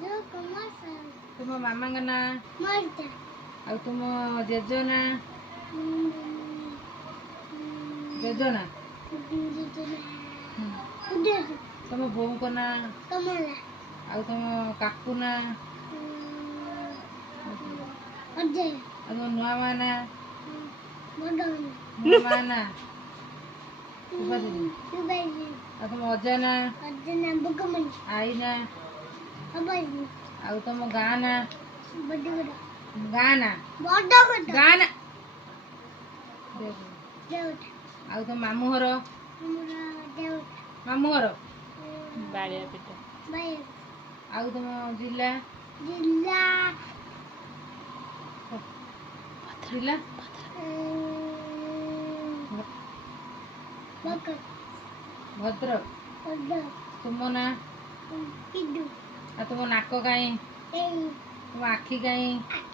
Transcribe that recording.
तुम मामा का ना आ तुम जेजो ना तुम बो को ना आ तुम काकू ना तुम नुआ मा ना आ तुम अजा ना आई ना आ तुम गाँ ना गाना आ तुम मामू घर बाड़िया पिटा आ तुम जिला जिला भद्रक तुम ना आ तुम नाक कहीं तुम आखि कहीं